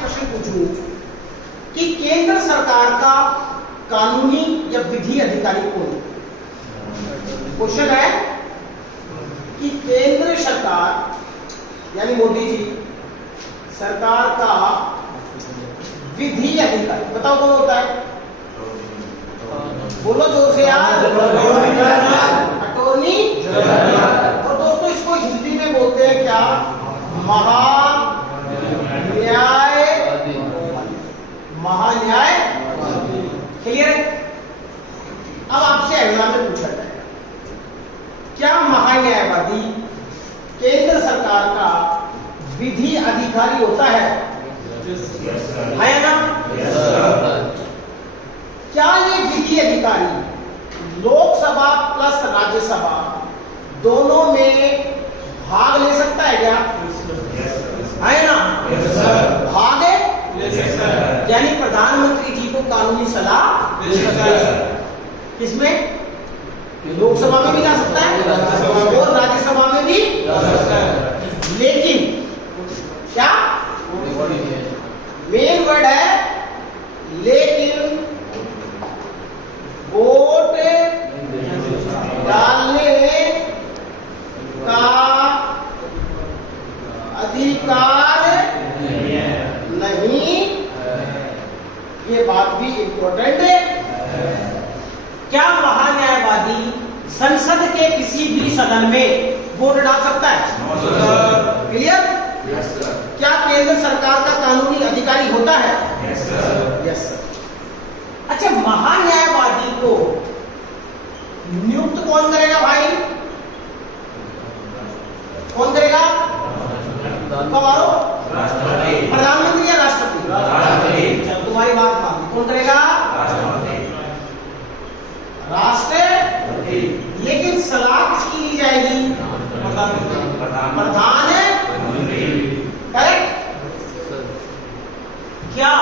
प्रश्न पूछूं कि केंद्र सरकार का कानूनी या विधि अधिकारी कौन है? क्वेश्चन है कि केंद्र सरकार यानी मोदी जी सरकार का विधि अधिकारी बताओ कौन होता है? बोलो जोर से यार। Attorney general. और दोस्तों इसको हिंदी में बोलते हैं क्या? महान्याय। क्लियर है? अब आपसे एग्जाम में पूछा जाएगा क्या महान्यायवादी केंद्र सरकार का विधि अधिकारी होता है? है ना? क्या ये विधि अधिकारी लोकसभा प्लस राज्यसभा दोनों में भाग ले सकता है क्या? है ना? भाग ले सकता है यानी प्रधानमंत्री जी को कानूनी सलाह दे सकता है। किसमें? लोकसभा में भी जा सकता है और राज्यसभा में भी जा सकता है। लेकिन क्या मेन वर्ड है लेकिन वोट डालने का अधिकार नहीं। ये बात भी इंपॉर्टेंट है। क्या महान्यायवादी संसद के किसी भी सदन में वोट डाल सकता है? क्लियर? क्या केंद्र सरकार का कानूनी अधिकारी होता है? Yes sir. अच्छा, महान्यायवादी को नियुक्त कौन करेगा भाई? कौन करेगा? कमारो प्रधानमंत्री या राष्ट्रपति? चलो तुम्हारी बात मान। कौन करेगा? राष्ट्रपति। लेकिन सलाह किसकी ली जाएगी? प्रधानमंत्री। करेक्ट? क्या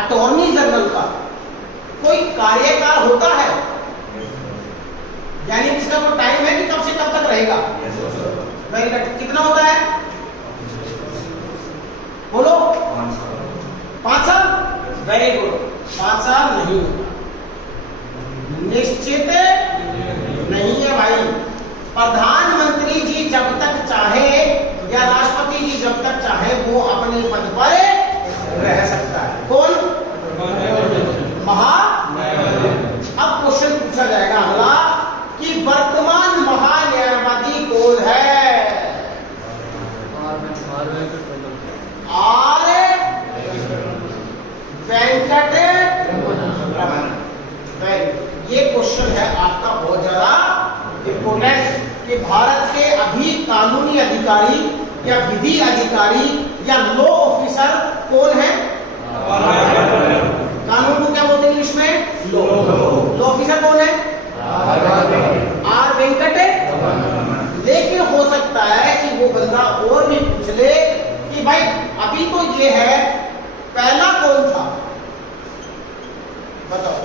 अटॉर्नी जनरल का कोई कार्यकाल होता है? यानी इसका कोई टाइम है कि कब से कब तक रहेगा? Very good. कितना होता है? बोलो। 5 साल। Very good. 5 साल नहीं होता। निश्चित नहीं है भाई। प्रधानमंत्री जी जब तक चाहे या राष्ट्रपति जी जब तक चाहे वो अपने पद पर रह सकता है। कौन? अब क्वेश्चन पूछा जाएगा अगला कि वर्तमान महान्यायवादी कौन है? आर वेंकट रमन। ये क्वेश्चन है आपका बहुत ज्यादा इंपोर्टेंट कि भारत के अभी कानूनी अधिकारी या विधि अधिकारी या लॉ ऑफिसर कौन है? कानून को क्या बोलते हैं इंग्लिश में? लॉ। लॉ ऑफिसर कौन है? आर वेंकट। लेकिन हो सकता है कि वो बंदा और भी पूछ ले कि भाई अभी तो ये है, पहला कौन था बताओ?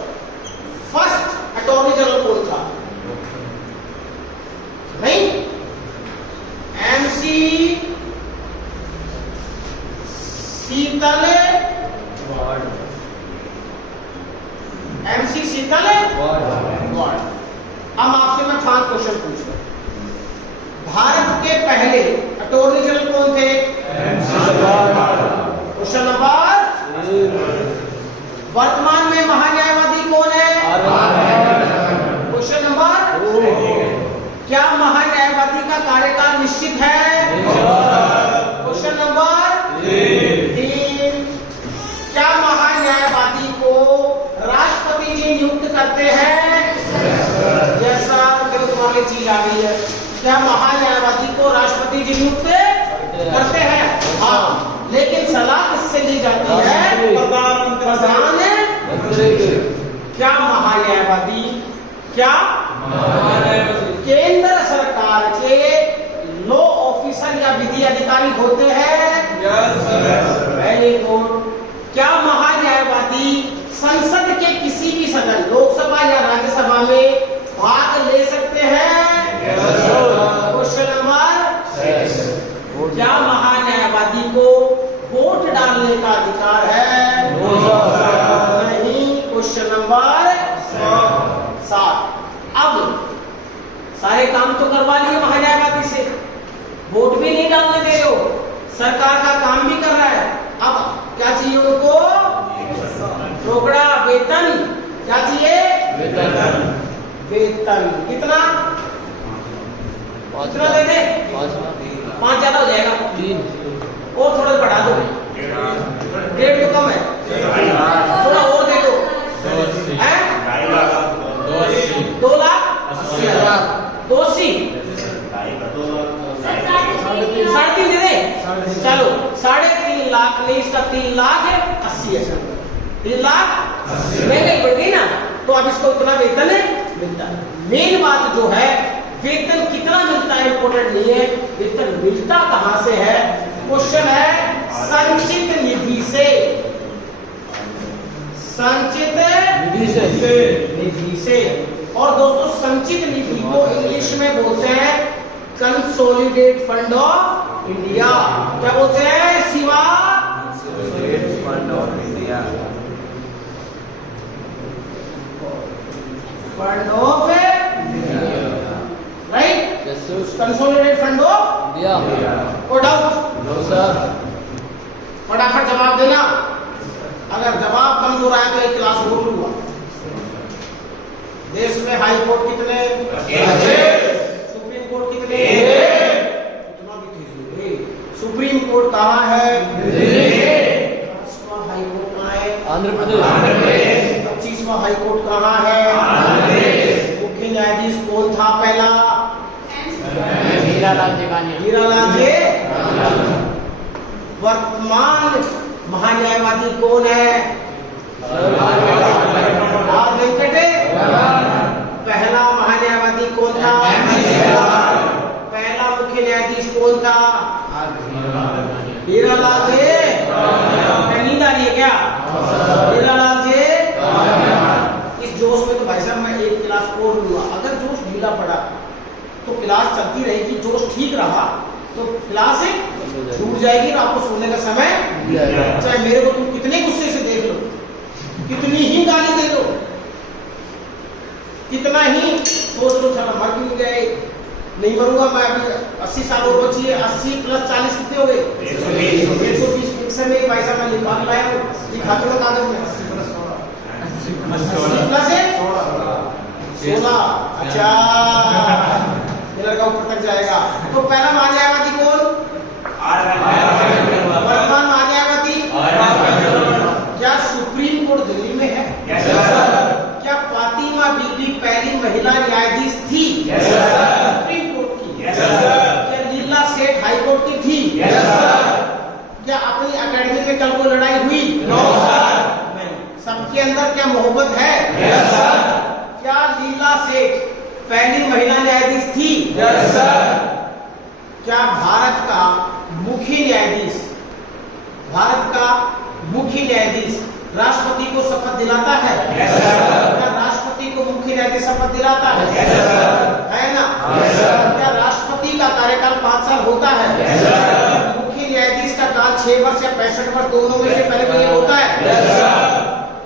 फर्स्ट अटॉर्नी जनरल कौन था? नहीं, एमसी शीतल। एमसी शीतल वार्ड। हम आपसे मैं 5 क्वेश्चन पूछ रहा हूं। भारत के पहले अटॉर्नी जनरल कौन थे? Question number. वर्तमान में महान्यायवादी कौन है? Question number. क्या महान्यायवादी का कार्यकाल निश्चित है? Question number 3। क्या महान्यायवादी को राष्ट्रपति जी नियुक्त करते हैं? Yes sir. चलो तुम्हारी चीज आ गई है। क्या महान्यायवादी को राष्ट्रपति जी नियुक्त करते हैं? हाँ। लेकिन सलाह किससे ली जाती है? प्रधानमंत्री। क्या महान्यायवादी केंद्र सरकार के लॉ ऑफिसर या विधि अधिकारी होते हैं? Very good. क्या महान्यायवादी संसद के किसी भी सदन, लोकसभा या राज्यसभा में भाग ले सकते हैं? Question number 6। क्या महान्यायवादी को वोट डालने का अधिकार है? नहीं। Question number 7। अब सारे काम तो करवा लिए महान्यायवादी से, वोट भी नहीं डालने दे रहे हो, सरकार का काम भी कर रहा है। अब क्या चाहिए उनको? रोकड़ा, वेतन। क्या चाहिए? वेतन। कितना? कितना दे दे? 5 ज्यादा हो जाएगा, 3 और थोड़ा बढ़ा दो। 1.5 तो कम है, थोड़ा और दे दो। 2,80,000। 280 3.5 दे दे। चलो 3.5 लाख नहीं, इसका 3,80,000। 3,80,000 महंगाई बढ़ गई ना, तो अब इसको उतना वेतन मिलता है। मेन बात जो है वेतन कितना मिलता है इंपॉर्टेंट नहीं है, वेतन मिलता कहां से है। क्वेश्चन है संचित निधि से। संचित निधि से। और दोस्तों संचित निधि को इंग्लिश में बोलते हैं कंसोलिडेट फंड ऑफ इंडिया। क्या बोलते हैं Shiva? Consolidate fund of India. Fund of right, consolidate fund of India. कोई डाउट? No sir. फटाफट जवाब देना, अगर जवाब कमजोर आया तो एक क्लास रोक लूंगा। देश में हाई कोर्ट कितने? सुप्रीम कोर्ट कितने? इतना भी तेज। सुप्रीम कोर्ट कहाँ है? हाई कोर्ट कहाँ है? आंध्र प्रदेश। 25वां हाई कोर्ट कहाँ है? मुख्य न्यायाधीश कौन था पहला? हीरालाल जी। वर्तमान महान्यायवादी कौन है? पहला महान्यायवादी कौन था? पहला मुख्य न्यायाधीश कौन था? हीरालाल जी। नींद आ रही है क्या? हीरालाल जी। इस जोश में तो भाई साहब मैं एक क्लास और लूंगा। अगर जोश ढीला पड़ा तो क्लास चलती रहेगी, जोश ठीक रहा तो क्लास छूट जाएगी और आपको सोने का समय, चाहे मेरे को तुम कितने गुस्से से देख लो, कितनी ही गाली दे दो, कितना ही सोच लो चलो मर क्यों गए, नहीं मरूंगा मैं, अभी 80 साल और बची है। 80 + 40 कितने हो गए? 120 फिक्स में भाई साहब मैं लिखा लाया हूँ, लिखा दूंगा कागज में। 80 + 16। अच्छा लड़का ऊपर तक जाएगा। तो पहला महान्यायवादी कौन? वर्तमान महान्यायवादी क्या सुप्रीम कोर्ट दिल्ली में है? क्या फातिमा बीबी पहली महिला न्यायाधीश थी सुप्रीम कोर्ट की? क्या लीला सेठ हाई कोर्ट की थी? क्या अपनी एकेडमी में कल को लड़ाई हुई? सबके अंदर क्या मोहब्बत है? क्या लीला सेठ पहली महिला न्यायाधीश थी? क्या भारत का मुख्य न्यायाधीश राष्ट्रपति को शपथ दिलाता है? क्या राष्ट्रपति को मुख्य न्यायाधीश शपथ दिलाता है? है ना? क्या राष्ट्रपति का कार्यकाल 5 साल होता है? मुख्य न्यायाधीश का काल 6 वर्ष या 65 वर्ष दोनों में से पहले कोई होता है?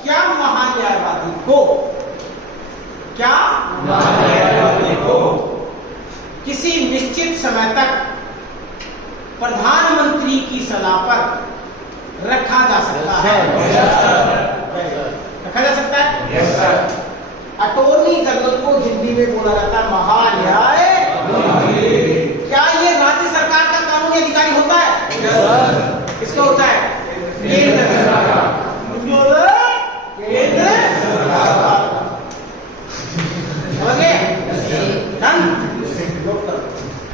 क्या महान्यायवादी को किसी निश्चित समय तक प्रधानमंत्री की सलाह पर रखा जा सकता है? रखा जा सकता है? अटॉर्नी जनरल को हिंदी में बोला जाता है महान्यायवादी। क्या ये राज्य सरकार का कानूनी अधिकारी होता है? किसका होता है? केंद्र